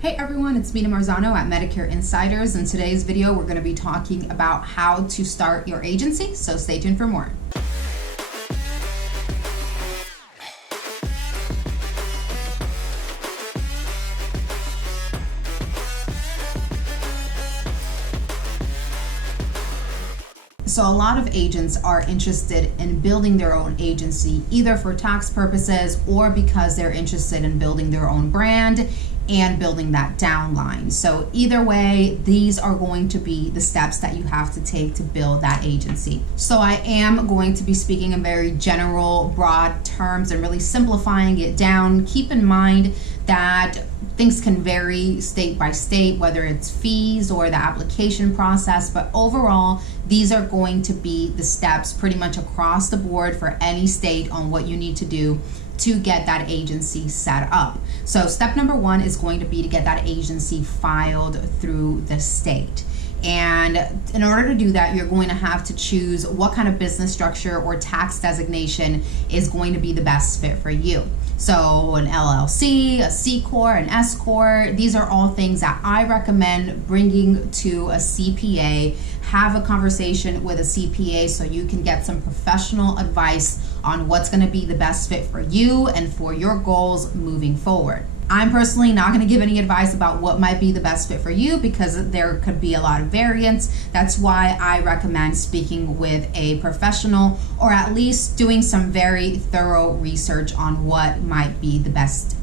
Hey everyone, it's Mina Marzano at Medicare Insiders. In today's video, we're going to be talking about how to start your agency, so stay tuned for more. So a lot of agents are interested in building their own agency, either for tax purposes or because they're interested in building their own brand and building that downline. So either way, these are going to be the steps that you have to take to build that agency. So I am going to be speaking in very general, broad terms and really simplifying it down. Keep in mind that things can vary state by state, whether it's fees or the application process, but overall, these are going to be the steps pretty much across the board for any state on what you need to do to get that agency set up. So step number one is going to be to get that agency filed through the state. And in order to do that, you're going to have to choose what kind of business structure or tax designation is going to be the best fit for you. So an LLC, a C Corp, an S Corp, these are all things that I recommend bringing to a CPA. Have a conversation with a CPA so you can get some professional advice on what's going to be the best fit for you and for your goals moving forward. I'm personally not going to give any advice about what might be the best fit for you because there could be a lot of variance. That's why I recommend speaking with a professional or at least doing some very thorough research on what might be the best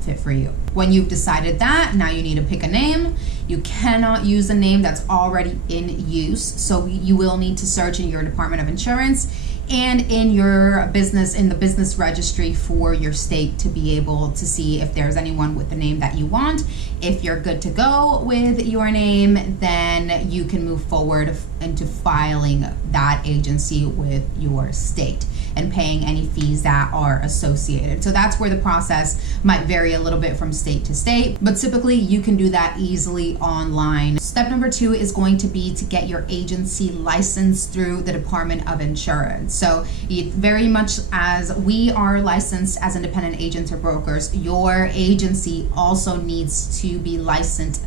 fit for you. When you've decided that, now you need to pick a name. You cannot use a name that's already in use. So you will need to search in your Department of Insurance and in your business, in the business registry for your state to be able to see if there's anyone with the name that you want. If you're good to go with your name, then you can move forward into filing that agency with your state and paying any fees that are associated. So that's where the process might vary a little bit from state to state, but typically you can do that easily online. Step number two is going to be to get your agency licensed through the Department of Insurance. So very much as we are licensed as independent agents or brokers, your agency also needs to be licensed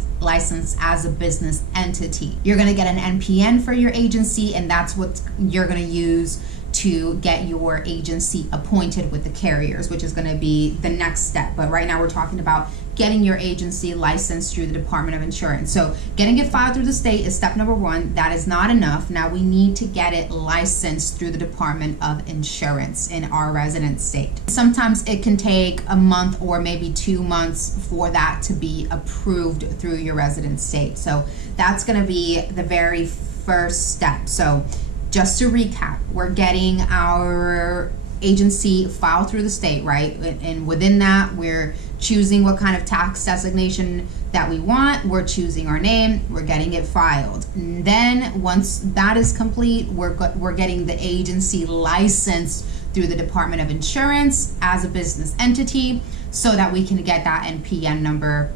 as a business entity. You're going to get an NPN for your agency, and that's what you're going to use to get your agency appointed with the carriers, which is going to be the next step. But right now we're talking about getting your agency licensed through the Department of Insurance. So getting it filed through the state is step number one. That is not enough. Now we need to get it licensed through the Department of Insurance in our resident state. Sometimes it can take a month or maybe 2 months for that to be approved through your resident state. So that's going to be the very first step. So just to recap, we're getting our agency filed through the state, right? And within that, we're choosing what kind of tax designation that we want. We're choosing our name. We're getting it filed. And then once that is complete, we're getting the agency licensed through the Department of Insurance as a business entity so that we can get that NPN number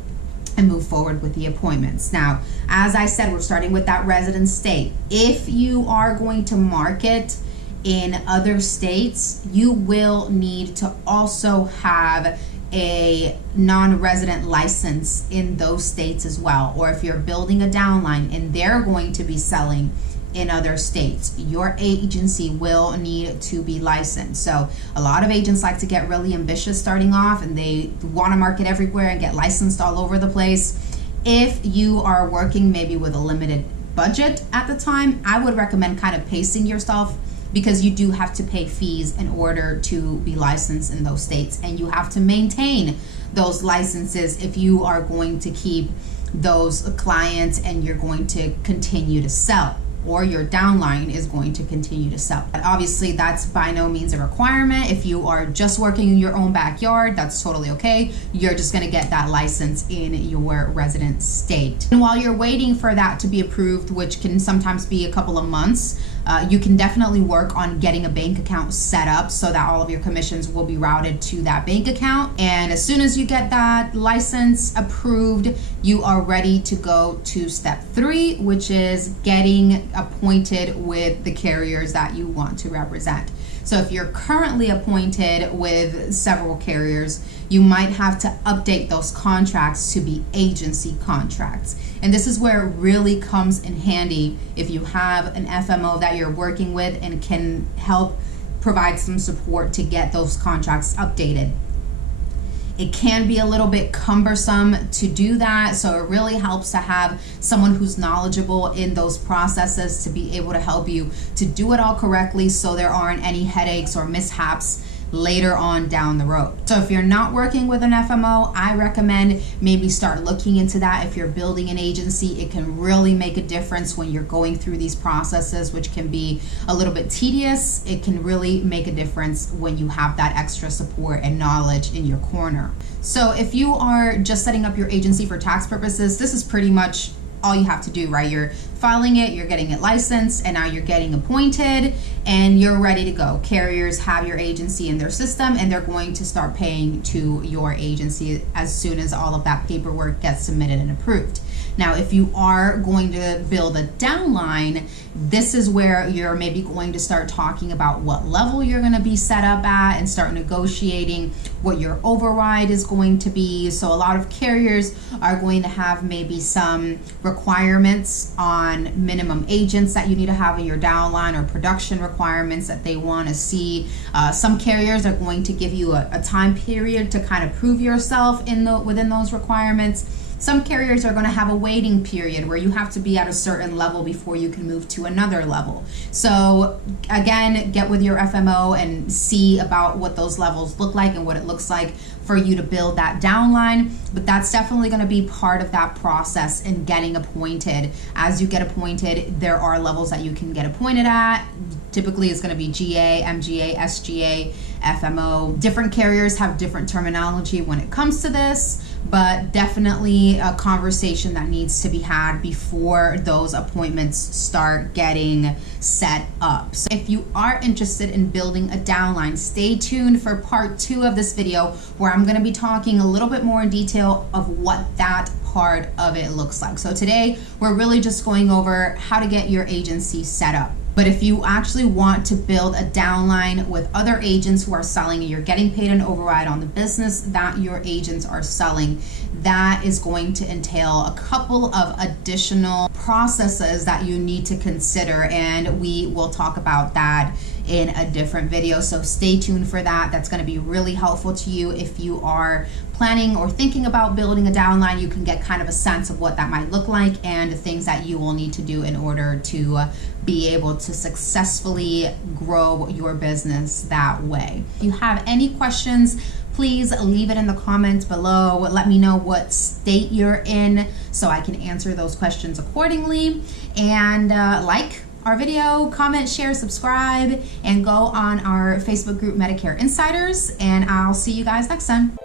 and move forward with the appointments. Now, as I said, we're starting with that resident state. If you are going to market in other states, you will need to also have a non-resident license in those states as well. Or if you're building a downline and they're going to be selling in other states, your agency will need to be licensed. So a lot of agents like to get really ambitious starting off and they want to market everywhere and get licensed all over the place. If you are working maybe with a limited budget at the time, I would recommend kind of pacing yourself because you do have to pay fees in order to be licensed in those states, and you have to maintain those licenses if you are going to keep those clients and you're going to continue to sell, or your downline is going to continue to sell. But obviously, that's by no means a requirement. If you are just working in your own backyard, that's totally okay. You're just gonna get that license in your resident state. And while you're waiting for that to be approved, which can sometimes be a couple of months, you can definitely work on getting a bank account set up so that all of your commissions will be routed to that bank account. And as soon as you get that license approved, you are ready to go to step 3, which is getting appointed with the carriers that you want to represent. So if you're currently appointed with several carriers, you might have to update those contracts to be agency contracts. And this is where it really comes in handy if you have an FMO that you're working with and can help provide some support to get those contracts updated. It can be a little bit cumbersome to do that, so it really helps to have someone who's knowledgeable in those processes to be able to help you to do it all correctly so there aren't any headaches or mishaps later on down the road. So if you're not working with an FMO, I recommend maybe start looking into that. If you're building an agency, it can really make a difference when you're going through these processes, which can be a little bit tedious. It can really make a difference when you have that extra support and knowledge in your corner. So if you are just setting up your agency for tax purposes, this is pretty much all you have to do, right? You're filing it, you're getting it licensed, and now you're getting appointed and you're ready to go. Carriers have your agency in their system and they're going to start paying to your agency as soon as all of that paperwork gets submitted and approved. Now, if you are going to build a downline, this is where you're maybe going to start talking about what level you're going to be set up at and start negotiating what your override is going to be. So a lot of carriers are going to have maybe some requirements on minimum agents that you need to have in your downline, or production requirements that they want to see. Some carriers are going to give you a time period to kind of prove yourself within those requirements. Some carriers are going to have a waiting period where you have to be at a certain level before you can move to another level. So again, get with your FMO and see about what those levels look like and what it looks like for you to build that downline. But that's definitely going to be part of that process in getting appointed. As you get appointed, there are levels that you can get appointed at. Typically it's going to be GA, MGA, SGA, FMO. Different carriers have different terminology when it comes to this, but definitely a conversation that needs to be had before those appointments start getting set up. So if you are interested in building a downline, stay tuned for part 2 of this video, where I'm going to be talking a little bit more in detail of what that part of it looks like. So today we're really just going over how to get your agency set up. But if you actually want to build a downline with other agents who are selling and you're getting paid an override on the business that your agents are selling, that is going to entail a couple of additional processes that you need to consider, and we will talk about that in a different video. So stay tuned for that. That's going to be really helpful to you if you are planning or thinking about building a downline. You can get kind of a sense of what that might look like and the things that you will need to do in order to be able to successfully grow your business that way. If you have any questions, please leave it in the comments below. Let me know what state you're in so I can answer those questions accordingly. And like our video, comment, share, subscribe, and go on our Facebook group Medicare Insiders, and I'll see you guys next time.